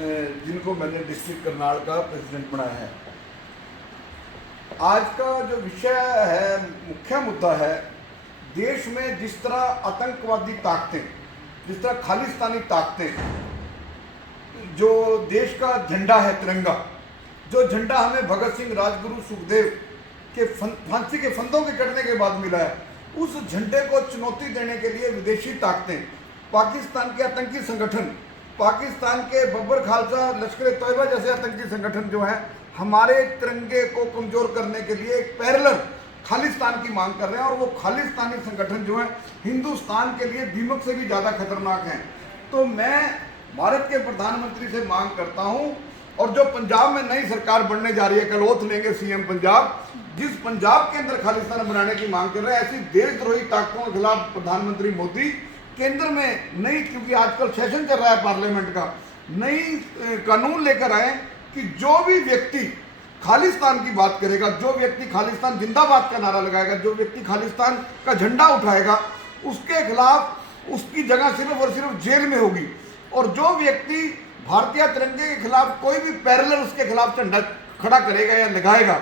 जिनको मैंने डिस्ट्रिक्ट करनाल का प्रेसिडेंट बनाया है। आज का जो विषय है, मुख्य मुद्दा है, देश में जिस तरह आतंकवादी ताकतें, जिस तरह खालिस्तानी ताकतें, जो देश का झंडा है तिरंगा, जो झंडा हमें भगत सिंह, राजगुरु, सुखदेव के फांसी के फंदों के कटने के बाद मिला है, उस झंडे को चुनौती देने के लिए विदेशी ताकतें, पाकिस्तान के आतंकी संगठन, पाकिस्तान के बब्बर खालसा, लश्कर तैयबा जैसे आतंकी संगठन जो हैं, हमारे तिरंगे को कमजोर करने के लिए एक पैरेलल खालिस्तान की मांग कर रहे हैं। और वो खालिस्तानी संगठन जो है हिंदुस्तान के लिए दीमक से भी ज़्यादा खतरनाक हैं। तो मैं भारत के प्रधानमंत्री से मांग करता हूं, और जो पंजाब में नई सरकार बनने जा रही है, कल ओथ लेंगे सीएम पंजाब, जिस पंजाब के अंदर खालिस्तान बनाने की मांग कर रहे हैं, ऐसी देशद्रोही ताकतों के खिलाफ प्रधानमंत्री मोदी केंद्र में नई, क्योंकि आजकल सेशन चल रहा है पार्लियामेंट का, नई कानून लेकर आए कि जो भी व्यक्ति खालिस्तान की बात करेगा, जो व्यक्ति खालिस्तान जिंदाबाद का नारा लगाएगा, जो व्यक्ति खालिस्तान का झंडा उठाएगा, उसके खिलाफ उसकी जगह सिर्फ और सिर्फ जेल में होगी। और जो व्यक्ति भारतीय तिरंगे के खिलाफ कोई भी पैरेलल उसके खिलाफ झंडा खड़ा करेगा या लगाएगा,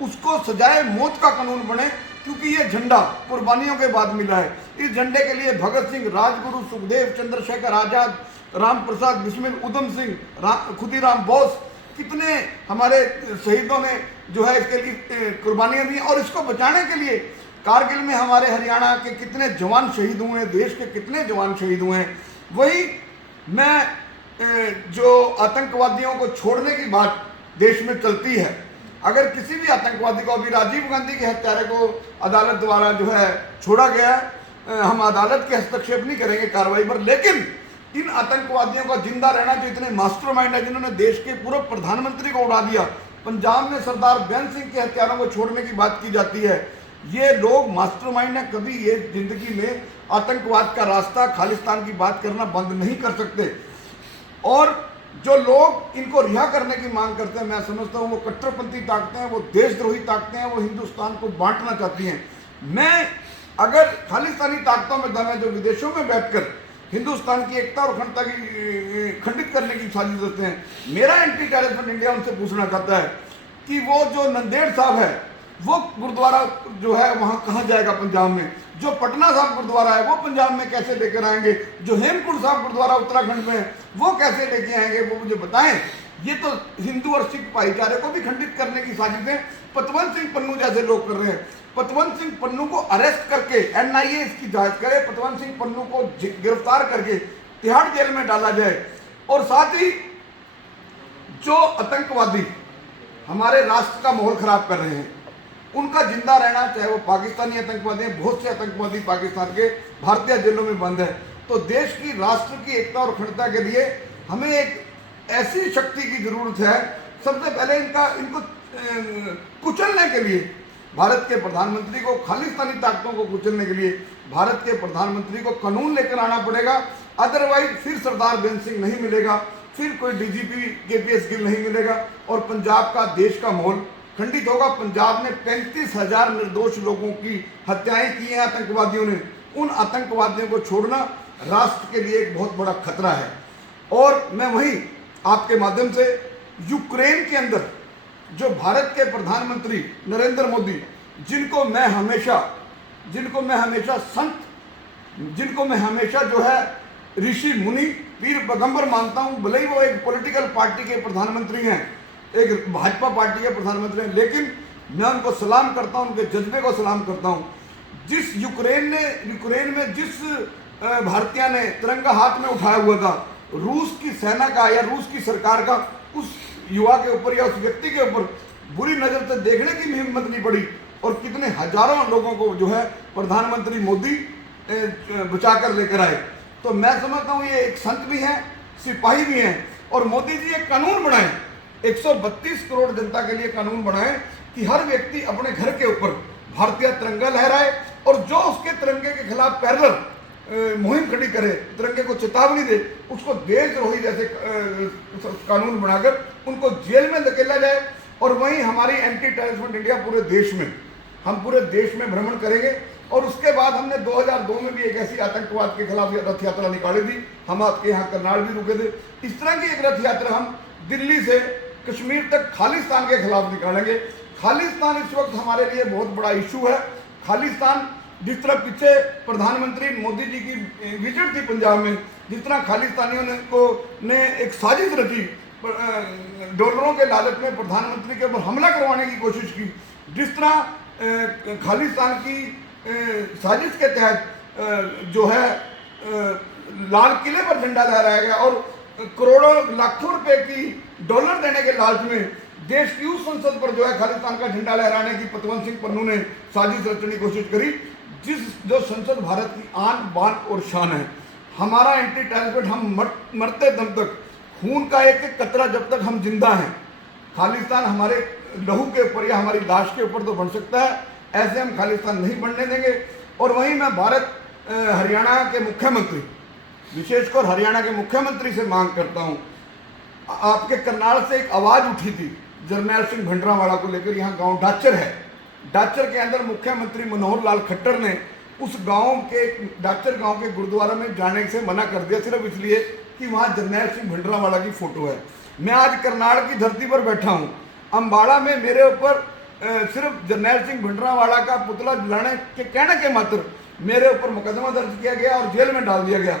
उसको सजाए मौत का कानून बने, क्योंकि ये झंडा कुर्बानियों के बाद मिला है। इस झंडे के लिए भगत सिंह, राजगुरु, सुखदेव, चंद्रशेखर आजाद, राम प्रसाद बिस्मिल, उधम सिंह, खुदीराम बोस, कितने हमारे शहीदों ने जो है इसके लिए कुर्बानियां दी। और इसको बचाने के लिए कारगिल में हमारे हरियाणा के कितने जवान शहीद हुए हैं, देश के कितने जवान शहीद हुए हैं। वही मैं जो आतंकवादियों को छोड़ने की बात देश में चलती है, अगर किसी भी आतंकवादी को, अभी राजीव गांधी के हत्यारे को अदालत द्वारा जो है छोड़ा गया, हम अदालत के हस्तक्षेप नहीं करेंगे कार्रवाई पर, लेकिन इन आतंकवादियों का जिंदा रहना, जो इतने मास्टरमाइंड है, जिन्होंने देश के पूर्व प्रधानमंत्री को उड़ा दिया, पंजाब में सरदार बेअंत सिंह के हत्यारों को छोड़ने की बात की जाती है, ये लोग मास्टरमाइंड है। कभी ये जिंदगी में आतंकवाद का रास्ता, खालिस्तान की बात करना बंद नहीं कर सकते। और जो लोग इनको रिहा करने की मांग करते हैं, मैं समझता हूँ वो कट्टरपंथी ताकतें हैं, वो देशद्रोही ताकतें हैं, वो हिंदुस्तान को बांटना चाहती हैं। मैं, अगर खालिस्तानी ताकतों में दम है जो विदेशों में बैठकर हिंदुस्तान की एकता और अखंडता की खंडित करने की साजिश करते हैं, मेरा एंटी टेररिज्म इंडिया उनसे पूछना चाहता है कि वो जो नंदेड़ साहब है, वो गुरुद्वारा जो है वहाँ कहाँ जाएगा पंजाब में? जो पटना साहब गुरुद्वारा है वो पंजाब में कैसे लेकर आएंगे? जो हेमकुंड साहब गुरुद्वारा उत्तराखंड में है वो कैसे लेके आएंगे? वो मुझे बताएं। ये तो हिंदू और सिख भाईचारे को भी खंडित करने की साजिशें पतवंत सिंह पन्नू जैसे लोग कर रहे हैं। पतवंत सिंह पन्नू को अरेस्ट करके एनआईए इसकी जांच करे, पतवंत सिंह पन्नू को गिरफ्तार करके तिहाड़ जेल में डाला जाए। और साथ ही जो आतंकवादी हमारे राष्ट्र का माहौल खराब कर रहे हैं, उनका जिंदा रहना, चाहे वो पाकिस्तानी आतंकवादी हैं, बहुत से आतंकवादी पाकिस्तान के भारतीय जेलों में बंद है। तो देश की, राष्ट्र की एकता और अखंडता के लिए हमें एक ऐसी शक्ति की जरूरत है। सबसे पहले इनको कुचलने के लिए भारत के प्रधानमंत्री को, खालिस्तानी ताकतों को कुचलने के लिए भारत के प्रधानमंत्री को कानून लेकर आना पड़ेगा। अदरवाइज फिर सरदार बेअंत सिंह नहीं मिलेगा, फिर कोई डीजीपी केपीएस गिल नहीं मिलेगा, और पंजाब का, देश का माहौल खंडित होगा। पंजाब ने 35,000 निर्दोष लोगों की हत्याएं की हैं आतंकवादियों ने। उन आतंकवादियों को छोड़ना राष्ट्र के लिए एक बहुत बड़ा खतरा है। और मैं वहीं आपके माध्यम से यूक्रेन के अंदर जो भारत के प्रधानमंत्री नरेंद्र मोदी, जिनको मैं हमेशा संत, जिनको मैं हमेशा जो है ऋषि मुनि, पीर पैगंबर मानता हूं, भले ही वो एक पॉलिटिकल पार्टी के प्रधानमंत्री हैं, एक भाजपा पार्टी के प्रधानमंत्री हैं, लेकिन मैं उनको सलाम करता हूं, उनके जज्बे को सलाम करता हूं। जिस यूक्रेन में जिस भारतीय ने तिरंगा हाथ में उठाया हुआ था, रूस की सेना का या रूस की सरकार का उस युवा के ऊपर या उस व्यक्ति के ऊपर बुरी नजर से देखने की भी हिम्मत नहीं पड़ी, और कितने हजारों लोगों को जो है प्रधानमंत्री मोदी बचा कर लेकर आए। तो मैं समझता हूँ ये एक संत भी हैं, सिपाही भी हैं। और मोदी जी एक कानून बनाए, 132 करोड़ जनता के लिए कानून बनाए कि हर व्यक्ति अपने घर के ऊपर भारतीय तिरंगा लहराए, और जो उसके तिरंगे के खिलाफ पैरेलल मुहिम खड़ी करे, तिरंगे को चेतावनी दे, उसको देशद्रोही जैसे कानून बनाकर उनको जेल में धकेला जाए। और वहीं हमारी एंटी टेररिज्म इंडिया पूरे देश में, हम पूरे देश में भ्रमण करेंगे और उसके बाद हमने 2002 में भी एक ऐसी आतंकवाद के खिलाफ रथ यात्रा निकाली थी। हम आपके यहाँ करनाल भी रुके थे। इस तरह की एक रथ यात्रा हम दिल्ली से कश्मीर तक खालिस्तान के खिलाफ निकालेंगे। खालिस्तान इस वक्त हमारे लिए बहुत बड़ा इशू है। खालिस्तान जिस तरह पीछे प्रधानमंत्री मोदी जी की विजिट थी पंजाब में, जिस तरह खालिस्तानियों ने एक साजिश रची, डॉलरों के लालच में प्रधानमंत्री के ऊपर हमला करवाने की कोशिश की, जिस तरह खालिस्तान की साजिश के तहत जो है लाल किले पर झंडा लहराया गया और करोड़ों लाखों रुपए की डॉलर देने के लालच में देश की उस संसद पर जो है खालिस्तान का झंडा लहराने की पतवंत सिंह पन्नू ने साजिश रचने की कोशिश करी। जो संसद भारत की आन बान और शान है, हमारा एंटी टेररिस्ट, हम मरते दम तक खून का एक एक कतरा जब तक हम जिंदा हैं, खालिस्तान हमारे लहू के ऊपर या हमारी लाश के ऊपर तो बन सकता है, ऐसे हम खालिस्तान नहीं बनने देंगे। और वहीं मैं हरियाणा के मुख्यमंत्री, विशेषकर हरियाणा के मुख्यमंत्री से मांग करता हूं, आपके करनाल से एक आवाज़ उठी थी जरनैल सिंह भिंडरांवाला को लेकर। यहाँ गांव डाचर है, डाचर के अंदर मुख्यमंत्री मनोहर लाल खट्टर ने उस डाचर गांव के गुरुद्वारा में जाने से मना कर दिया, सिर्फ इसलिए कि वहाँ जरनैल सिंह भिंडरांवाला की फोटो है। मैं आज करनाल की धरती पर बैठा हूँ, अम्बाड़ा में मेरे ऊपर सिर्फ जरनैल सिंह भिंडरांवाला का पुतला जलाने के कहने के मात्र मेरे ऊपर मुकदमा दर्ज किया गया और जेल में डाल दिया गया।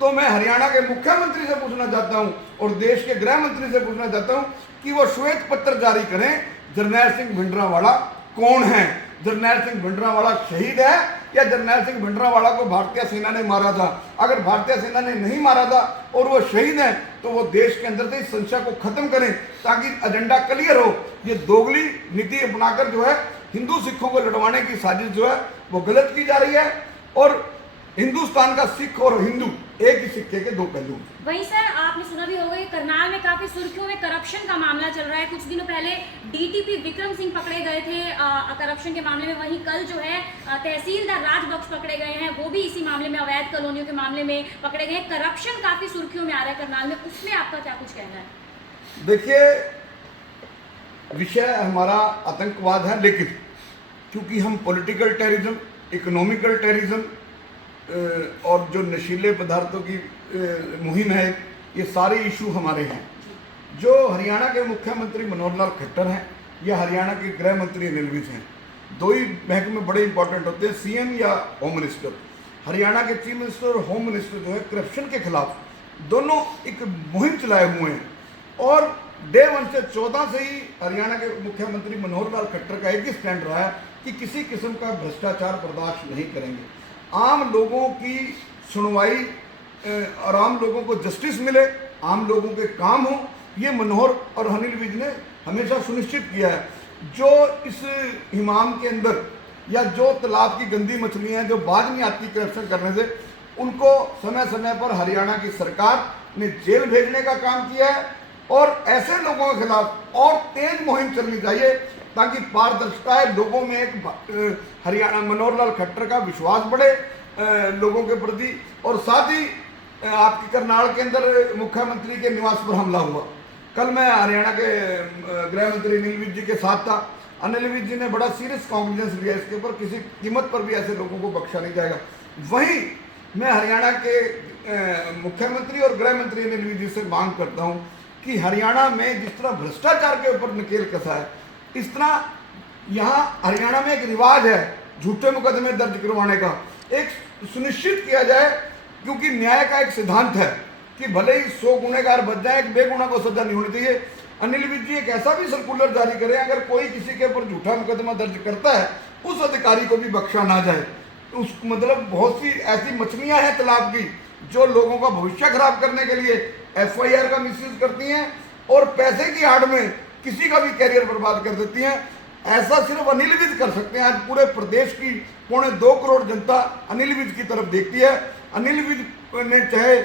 तो मैं हरियाणा के मुख्यमंत्री से पूछना चाहता हूं और देश के गृह मंत्री से पूछना चाहता हूं कि वो श्वेत पत्र जारी करें, जरनैल सिंह भिंडरांवाला कौन है? जरनैल सिंह भिंडरांवाला शहीद है या जरनैल सिंह भिंडरांवाला को भारतीय सेना ने मारा था? अगर भारतीय सेना ने नहीं मारा था और वो शहीद है तो वो देश के अंदर से इस संशय को खत्म करें ताकि एजेंडा क्लियर हो। ये दोगली नीति अपनाकर जो है हिंदू सिखों को लड़वाने की साजिश जो है वो गलत की जा रही है और हिंदुस्तान का सिख और हिंदू एक ही सिक्के के दो पहलू। वहीं सर आपने सुना भी होगा कि करनाल में काफी सुर्खियों में करप्शन का मामला चल रहा है। कुछ दिनों पहले डीटीपी विक्रम सिंह पकड़े गए थे करप्शन के मामले में। वहीं कल जो है तहसीलदार राजबख्श पकड़े गए हैं, वो भी इसी मामले में, अवैध कॉलोनियों के मामले में पकड़े गए हैं। करप्शन काफी सुर्खियों में आ रहा है करनाल में, उसमें आपका क्या कुछ कहना है? देखिए, विषय हमारा आतंकवाद है, लेकिन क्योंकि हम पॉलिटिकल टेररिज्म, इकोनॉमिकल टेररिज्म और जो नशीले पदार्थों की मुहिम है, ये सारे इशू हमारे हैं। जो हरियाणा के मुख्यमंत्री मनोहर लाल खट्टर हैं या हरियाणा के गृह मंत्री अनिल विज हैं, दो ही महकमे बड़े इंपॉर्टेंट होते हैं, सीएम या होम मिनिस्टर। हरियाणा के चीफ मिनिस्टर और होम मिनिस्टर जो है करप्शन के खिलाफ दोनों एक मुहिम चलाए हुए हैं और डे 1 से 14 से ही हरियाणा के मुख्यमंत्री मनोहर लाल खट्टर का एक ही स्टैंड रहा है कि किसी किस्म का भ्रष्टाचार बर्दाश्त नहीं करेंगे। आम लोगों की सुनवाई और आम लोगों को जस्टिस मिले, आम लोगों के काम हो, ये मनोहर और अनिल विज ने हमेशा सुनिश्चित किया है। जो इस हिमाम के अंदर या जो तालाब की गंदी मछलियां जो बाज नहीं आती करप्शन करने से, उनको समय समय पर हरियाणा की सरकार ने जेल भेजने का काम किया है और ऐसे लोगों के खिलाफ और तेज मुहिम चलनी चाहिए ताकि पारदर्शिता है लोगों में, एक हरियाणा मनोहर लाल खट्टर का विश्वास बढ़े लोगों के प्रति। और साथ ही आपके करनाल के अंदर मुख्यमंत्री के निवास पर हमला हुआ, कल मैं हरियाणा के गृह मंत्री अनिल विज जी के साथ था। अनिल विज जी ने बड़ा सीरियस कॉन्फिडेंस लिया इसके ऊपर, किसी कीमत पर भी ऐसे लोगों को बख्शा नहीं जाएगा। वहीं मैं हरियाणा के मुख्यमंत्री और गृह मंत्री अनिल विज जी से मांग करता हूँ कि हरियाणा में जिस तरह भ्रष्टाचार के ऊपर नकेल कसा है, इस तरह यहाँ हरियाणा में एक रिवाज है झूठे मुकदमे दर्ज करवाने का, एक सुनिश्चित किया जाए, क्योंकि न्याय का एक सिद्धांत है कि भले ही 100 गुनहगार बच जाए, एक बेगुनाह को सजा नहीं होनी चाहिए। अनिल विज जी एक ऐसा भी सर्कुलर जारी करें, अगर कोई किसी के ऊपर झूठा मुकदमा दर्ज करता है उस अधिकारी को भी बख्शा ना जाए। उस मतलब बहुत सी ऐसी मछलियां हैं तालाब की जो लोगों का भविष्य खराब करने के लिए FIR का मिसयूज करती हैं और पैसे की आड़ में किसी का भी कैरियर बर्बाद कर देती हैं। ऐसा सिर्फ अनिल विज कर सकते हैं। आज पूरे प्रदेश की 2.25 करोड़ जनता अनिल विज की तरफ देखती है। अनिल विज ने चाहे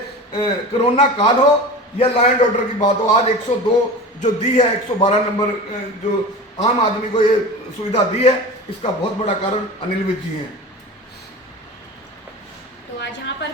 कोरोना काल हो या लॉ एंड ऑर्डर की बात हो, आज 102 जो दी है, 112 नंबर जो आम आदमी को ये सुविधा दी है, इसका बहुत बड़ा कारण अनिल विज जी हैं। तो आज यहाँ पर